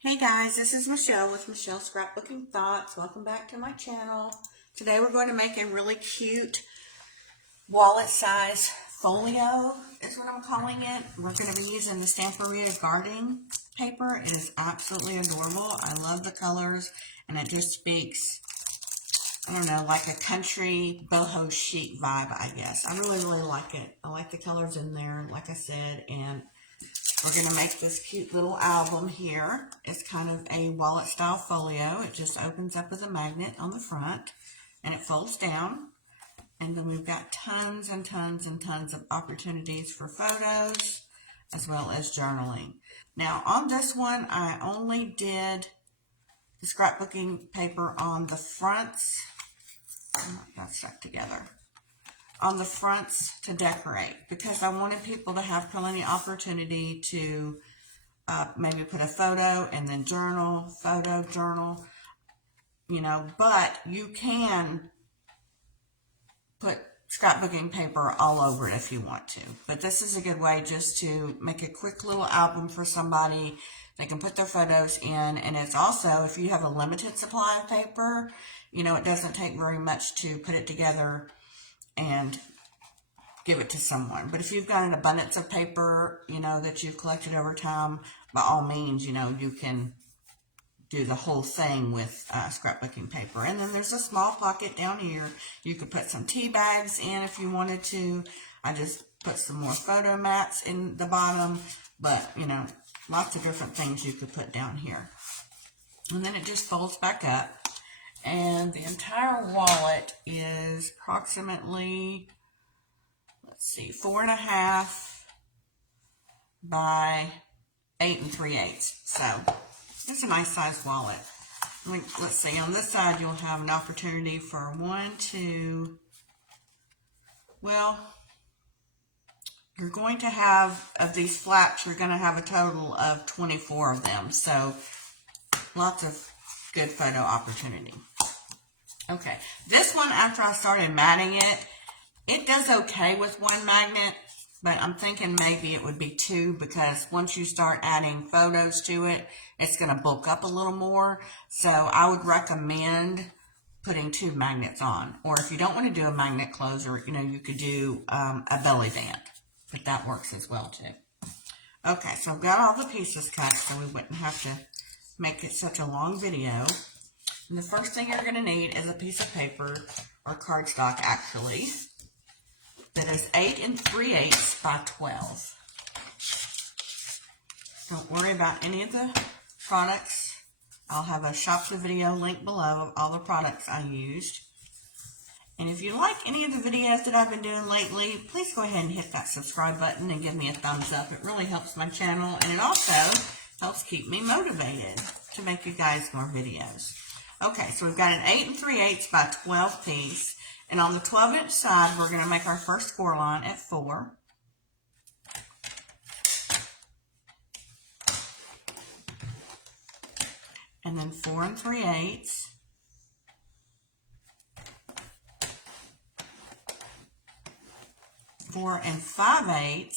Hey guys, this is Michelle with Michelle's Scrapbooking Thoughts. Welcome back to my channel. Today we're going to make a really cute wallet size folio is what I'm calling it. We're going to be using the Stamperia gardening paper. It is absolutely adorable. I love the colors and it just speaks, I don't know, like a country boho chic vibe, I guess. I really like it. I like the colors in there, like I said, and we're going to make this cute little album here. It's kind of a wallet style folio. It just opens up with a magnet on the front and it folds down. And then we've got tons and tons and tons of opportunities for photos as well as journaling. Now on this one, I only did the scrapbooking paper on the fronts. Oh, got stuck together. On the fronts to decorate because I wanted people to have plenty of opportunity to maybe put a photo and then journal, photo, journal, you know, but you can put scrapbooking paper all over it if you want to. But this is a good way just to make a quick little album for somebody. They can put their photos in, and it's also, if you have a limited supply of paper, you know, it doesn't take very much to put it together and give it to someone. But if you've got an abundance of paper, you know, that you've collected over time, by all means, you know, you can do the whole thing with scrapbooking paper. And then there's a small pocket down here. You could put some tea bags in if you wanted to. I just put some more photo mats in the bottom, but, you know, lots of different things you could put down here. And then it just folds back up. And the entire wallet is approximately, let's see, 4.5 by 8 3/8. So it's a nice size wallet. Let's see, on this side you'll have an opportunity for you're going to have, of these flaps, you're going to have a total of 24 of them. So lots of good photo opportunity. Okay, this one, after I started matting it, it does okay with one magnet, but I'm thinking maybe it would be two because once you start adding photos to it, it's going to bulk up a little more. So I would recommend putting 2 magnets on. Or if you don't want to do a magnet closer, you know, you could do a belly band, but that works as well too. Okay, so I've got all the pieces cut so we wouldn't have to make it such a long video. And the first thing you're going to need is a piece of paper, or cardstock actually, that is 8 3/8 by 12. Don't worry about any of the products. I'll have a shop the video link below of all the products I used. And if you like any of the videos that I've been doing lately, please go ahead and hit that subscribe button and give me a thumbs up. It really helps my channel, and it also helps keep me motivated to make you guys more videos. Okay, so we've got an 8 3/8 by 12 piece. And on the 12-inch side, we're going to make our first score line at 4. And then 4 3/8. Four and 5/8.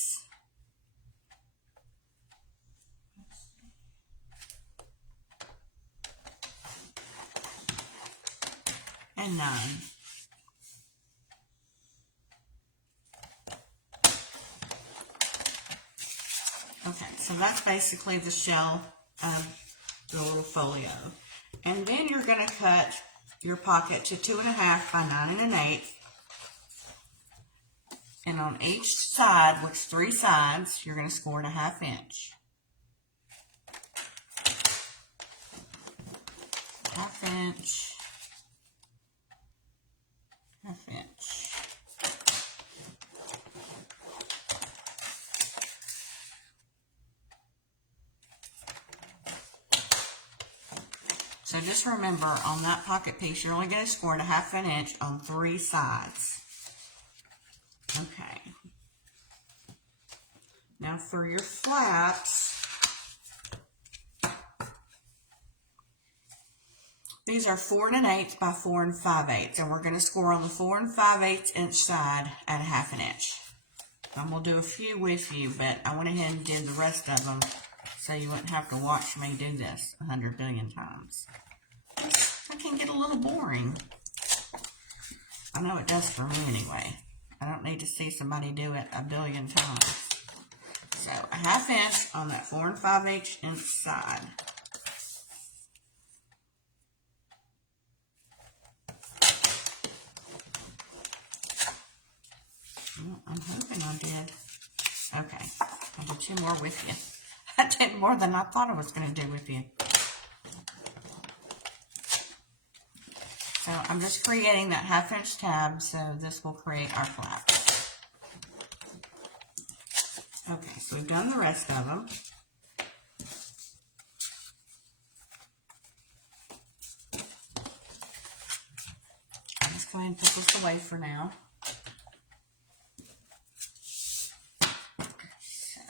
And 9. Okay, so that's basically the shell of the little folio. And then you're going to cut your pocket to 2.5 by 9 1/8. And on each side, which 3 sides, you're going to score 1/2 inch. 1/2 inch. 1/2 inch. So just remember, on that pocket piece, you're only going to score 1/2 inch on 3 sides. Okay. Now for your flaps, these are 4 1/8 by 4 5/8, and we're going to score on the 4 5/8 inch side at 1/2 inch. I'm going to do a few with you, but I went ahead and did the rest of them so you wouldn't have to watch me do this 100 billion times. That can get a little boring. I know it does for me anyway. I don't need to see somebody do it a billion times. So a 1/2 inch on that 4 5/8 inch side. Well, I'm hoping I did. Okay, I'll do 2 more with you. I did more than I thought I was going to do with you. So I'm just creating that 1/2 inch tab, so this will create our flaps. Okay, so we've done the rest of them. I'll just go ahead and put this away for now. So,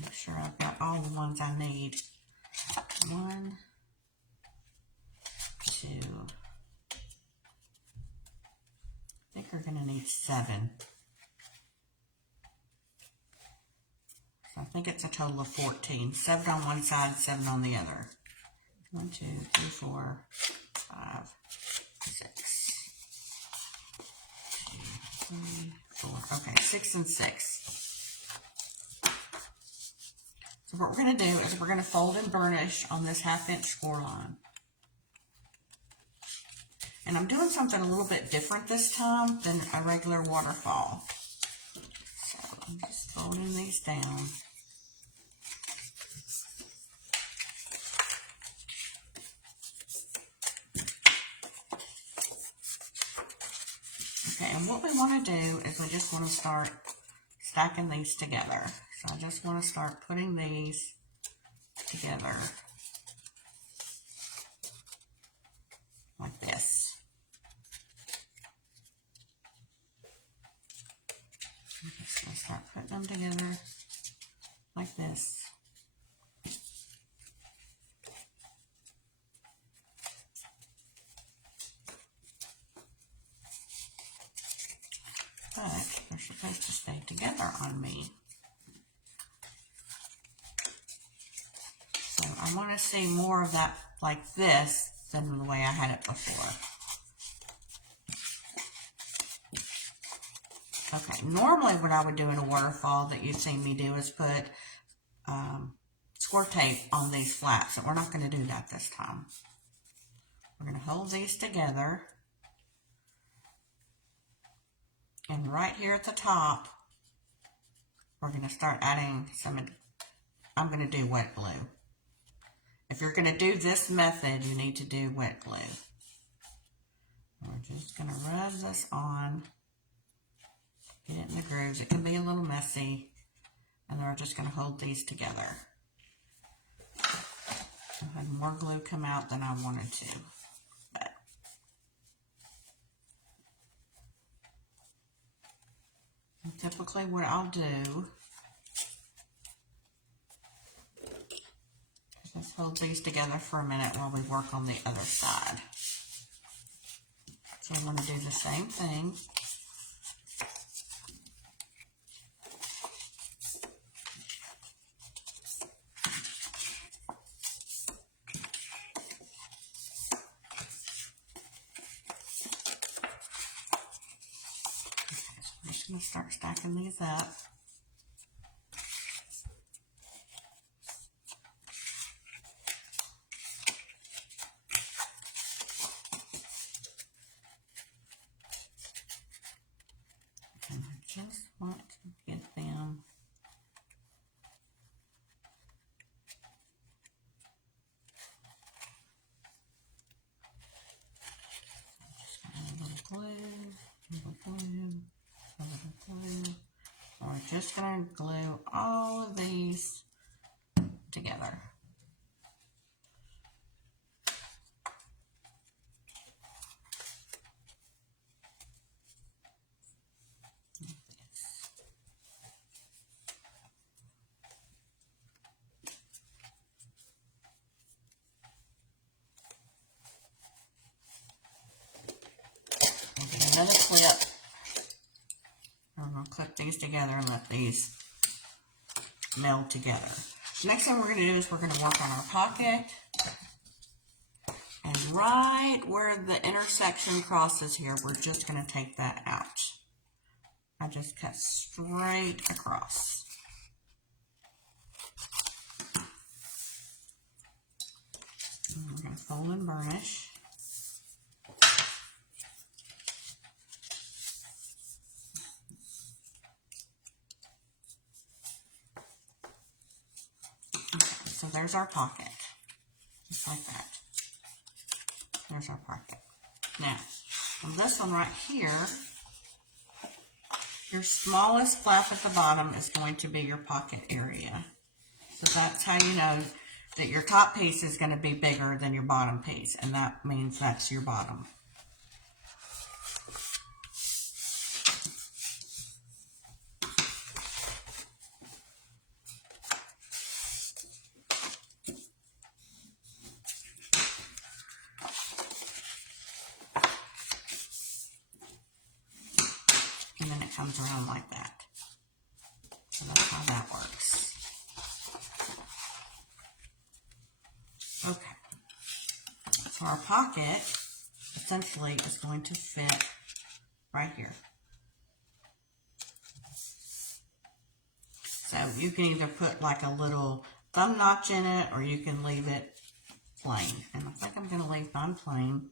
make sure I've got all the ones I need. 1, 2. I think we're going to need 7. So I think it's a total of 14. 7 on one side, 7 on the other. 1, 2, 3, 4, 5, 6. 2, 3, 4. Okay, 6 and 6. So what we're going to do is we're going to fold and burnish on this 1/2 inch score line. And I'm doing something a little bit different this time than a regular waterfall. So I'm just folding these down. Okay, and what we want to do is we just want to start stacking these together. So I just want to start putting these together like this. I'm just going to start putting them together like this. But they're supposed to stay together on me. So I want to see more of that like this than the way I had it before. Okay, normally what I would do in a waterfall that you've seen me do is put score tape on these flaps, and we're not going to do that this time. We're going to hold these together, and right here at the top, we're going to start adding some, I'm going to do wet glue. If you're going to do this method, you need to do wet glue. We're just going to rub this on, get it in the grooves. It can be a little messy, and then we're just going to hold these together. I had more glue come out than I wanted to, but typically what I'll do is just hold these together for a minute while we work on the other side. So I'm going to do the same thing. I'm just going to start stacking these up. And I just want to get them So we're just going to glue all of these together. I'll get another clip. I'm going to clip these together and let these meld together. Next thing we're going to do is we're going to work on our pocket. And right where the intersection crosses here, we're just going to take that out. I just cut straight across. And we're going to fold and burnish. Okay, so there's our pocket, just like that. There's our pocket. Now, on this one right here, your smallest flap at the bottom is going to be your pocket area. So that's how you know that your top piece is going to be bigger than your bottom piece, and that means that's your bottom. And then it comes around like that. So that's how that works. Okay. So our pocket essentially is going to fit right here. So you can either put like a little thumb notch in it, or you can leave it plain. And I think I'm going to leave mine plain.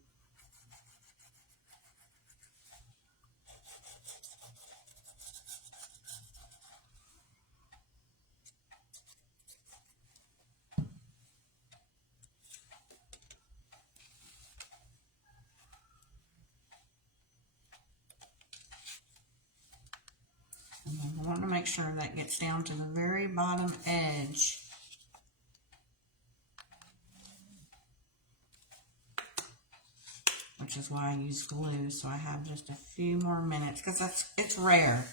And then I want to make sure that gets down to the very bottom edge. Which is why I use glue, so I have just a few more minutes, because it's rare.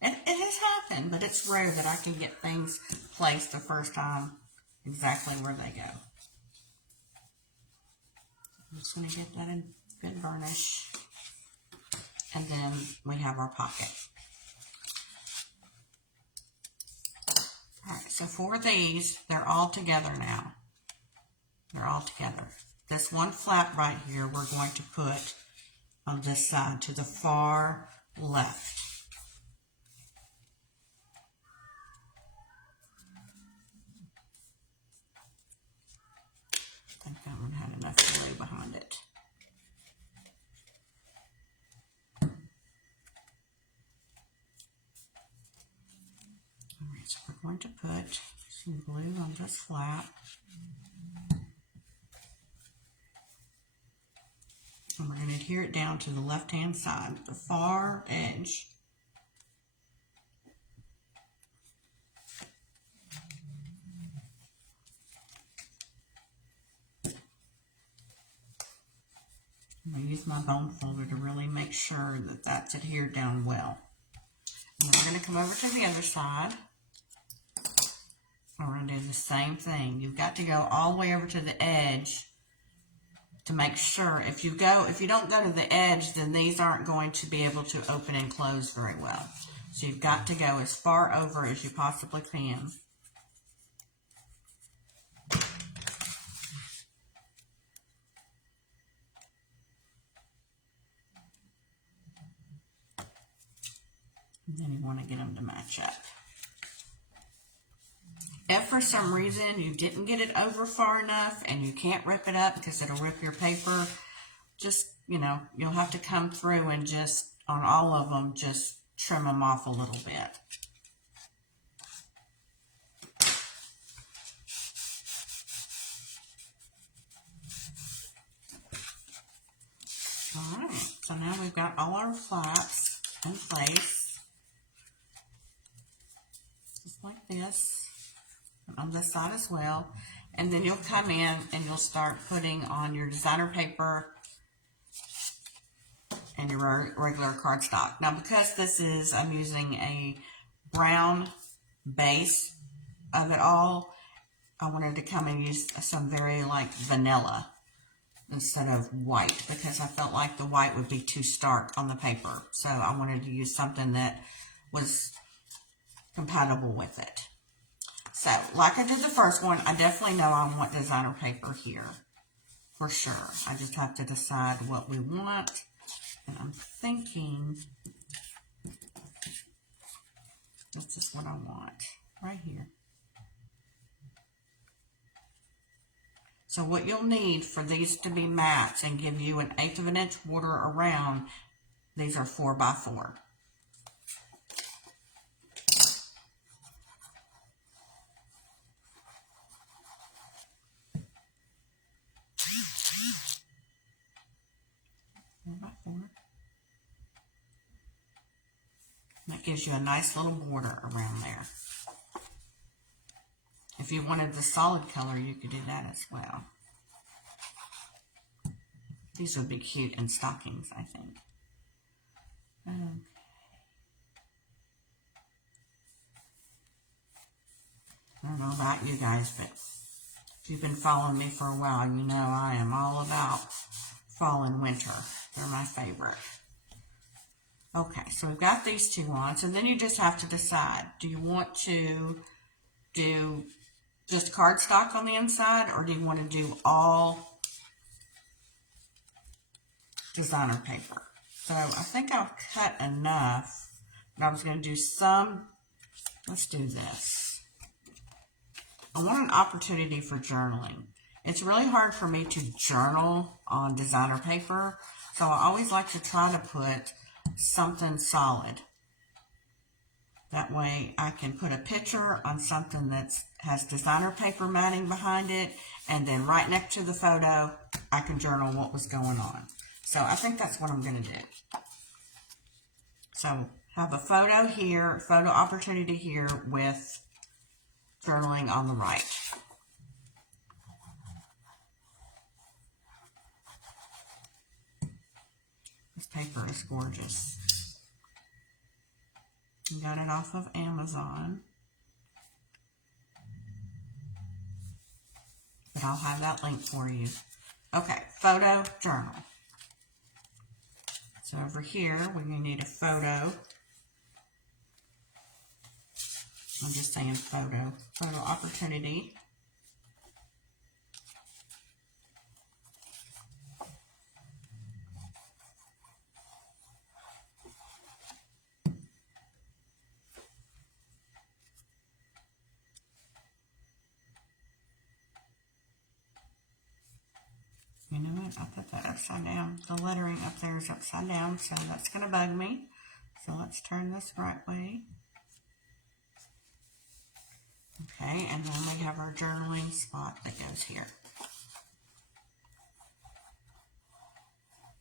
It has happened, but it's rare that I can get things placed the first time exactly where they go. I'm just going to get that in good varnish. And then we have our pocket. Alright, so for these, they're all together now. They're all together. This one flap right here, we're going to put on this side to the far left. I think that one had enough glue behind it. Alright, so we're going to put some glue on this flap. And we're going to adhere it down to the left-hand side, the far edge. I'm going to use my bone folder to really make sure that that's adhered down well. And then we're going to come over to the other side. And we're going to do the same thing. You've got to go all the way over to the edge to make sure. If you don't go to the edge, then these aren't going to be able to open and close very well. So you've got to go as far over as you possibly can. And then you want to get them to match up. If for some reason you didn't get it over far enough and you can't rip it up because it'll rip your paper, just, you'll have to come through and just, on all of them, just trim them off a little bit. Alright, so now we've got all our flaps in place. Just like this. On this side as well, and then you'll come in and you'll start putting on your designer paper and your regular cardstock. Now, because I'm using a brown base of it all, I wanted to come and use some very like vanilla instead of white, because I felt like the white would be too stark on the paper. So I wanted to use something that was compatible with it. So, like I did the first one, I definitely know I want designer paper here. For sure. I just have to decide what we want. And I'm thinking, this is what I want. Right here. So what you'll need for these to be mats and give you an 1/8 of an inch border around, these are 4x4. That gives you a nice little border around there. If you wanted the solid color, you could do that as well. These would be cute in stockings, I think. Okay. I don't know about you guys, but if you've been following me for a while, you know I am all about fall and winter. They're my favorite. Okay, so we've got these two on, so then you just have to decide, do you want to do just cardstock on the inside, or do you want to do all designer paper? So I think I've cut enough, but I was going to do some. Let's do this. I want an opportunity for journaling. It's really hard for me to journal on designer paper, so I always like to try to put something solid. That way I can put a picture on something that has designer paper matting behind it, and then right next to the photo, I can journal what was going on. So I think that's what I'm going to do. So have a photo here, photo opportunity here with journaling on the right. This paper is gorgeous. I got it off of Amazon. But I'll have that link for you. Okay, photo journal. So over here, we're going to need a photo. I'm just saying photo opportunity. You know what? I put that upside down. The lettering up there is upside down, so that's going to bug me. So let's turn this right way. Okay, and then we have our journaling spot that goes here.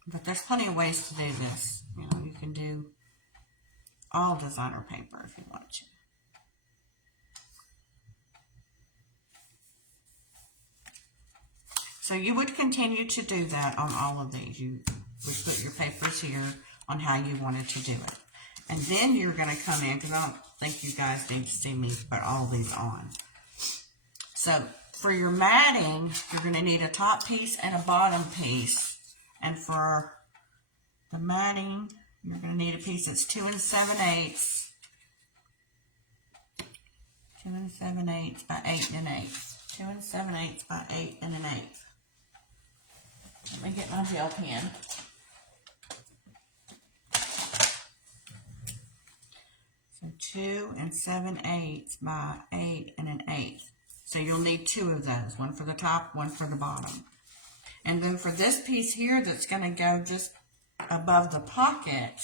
But there's plenty of ways to do this. You know, you can do all designer paper if you want to. So you would continue to do that on all of these. You would put your papers here on how you wanted to do it. And then you're going to come in, because I don't think you guys need to see me put all these on. So for your matting, you're going to need a top piece and a bottom piece. And for the matting, you're going to need a piece that's 2 7/8. 2 7/8 by 8 1/8. 2 7/8 by 8 1/8. Let me get my gel pen. So 2 7/8 by 8 1/8. So you'll need 2 of those, one for the top, one for the bottom. And then for this piece here that's going to go just above the pocket,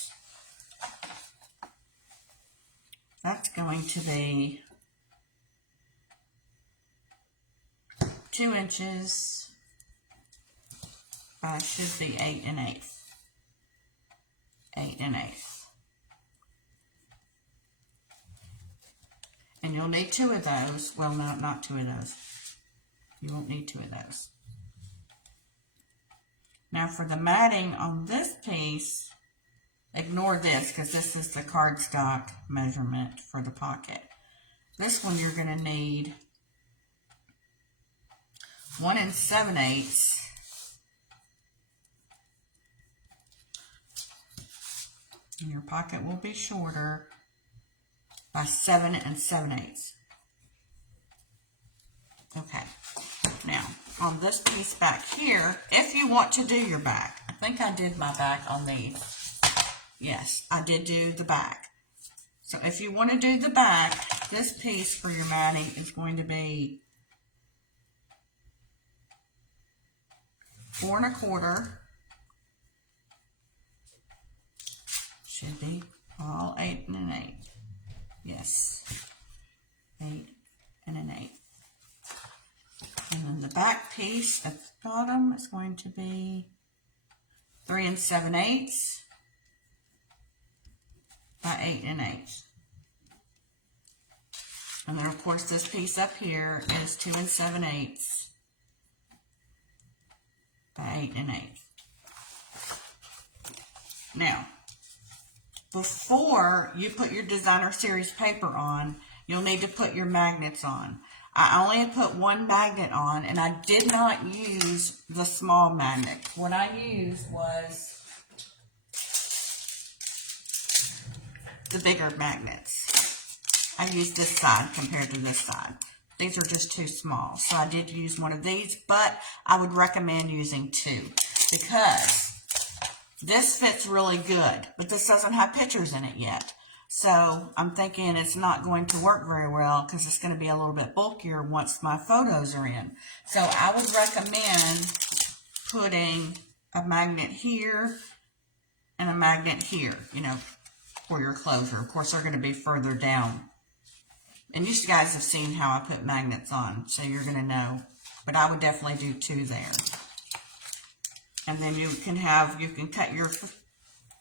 that's going to be 2 inches by, should be 8 1/8. 8 1/8. And you'll need 2 of those. Well, no, not 2 of those. You won't need 2 of those. Now for the matting on this piece, ignore this because this is the cardstock measurement for the pocket. This one you're going to need 1 7/8. And your pocket will be shorter by 7 7/8. Okay, now on this piece back here, if you want to do your back, I think I did my back on these. Yes, I did do the back. So if you want to do the back, this piece for your matting is going to be 4 1/4. Should be all 8 1/8. Yes, 8 1/8. And then the back piece at the bottom is going to be 3 7/8 by 8 1/8. And then of course this piece up here is 2 7/8 by 8 1/8. Now, before you put your designer series paper on, you'll need to put your magnets on. I only had put one magnet on, and I did not use the small magnet. What I used was the bigger magnets. I used this side compared to this side. These are just too small, so I did use one of these, but I would recommend using 2 because this fits really good, but this doesn't have pictures in it yet. So I'm thinking it's not going to work very well because it's going to be a little bit bulkier once my photos are in. So I would recommend putting a magnet here and a magnet here, you know, for your closure. Of course, they're going to be further down. And you guys have seen how I put magnets on, so you're going to know. But I would definitely do 2 there. And then you can cut your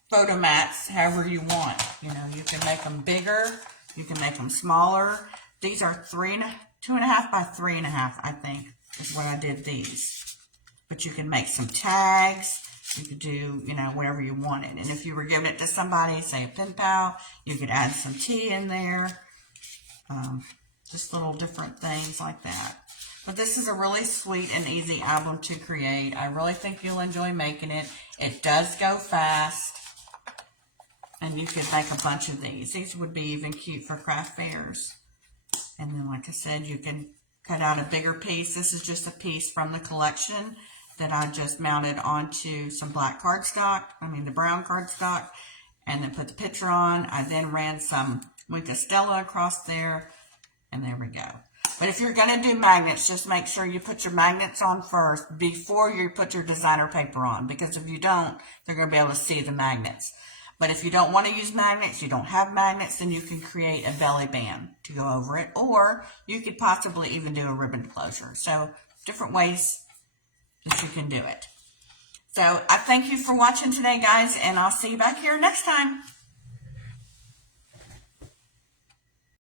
photo mats however you want. You know, you can make them bigger, you can make them smaller. These are 2.5 by 3.5, I think, is what I did these. But you can make some tags. You could do, you know, whatever you wanted. And if you were giving it to somebody, say a pen pal, you could add some tea in there. Just little different things like that. But this is a really sweet and easy album to create. I really think you'll enjoy making it. It does go fast. And you could make a bunch of these. These would be even cute for craft fairs. And then, like I said, you can cut out a bigger piece. This is just a piece from the collection that I just mounted onto some black cardstock. The brown cardstock. And then put the picture on. I then ran some Wink Stella across there. And there we go. But if you're going to do magnets, just make sure you put your magnets on first before you put your designer paper on. Because if you don't, they're going to be able to see the magnets. But if you don't want to use magnets, you don't have magnets, then you can create a belly band to go over it. Or you could possibly even do a ribbon closure. So different ways that you can do it. So I thank you for watching today, guys. And I'll see you back here next time.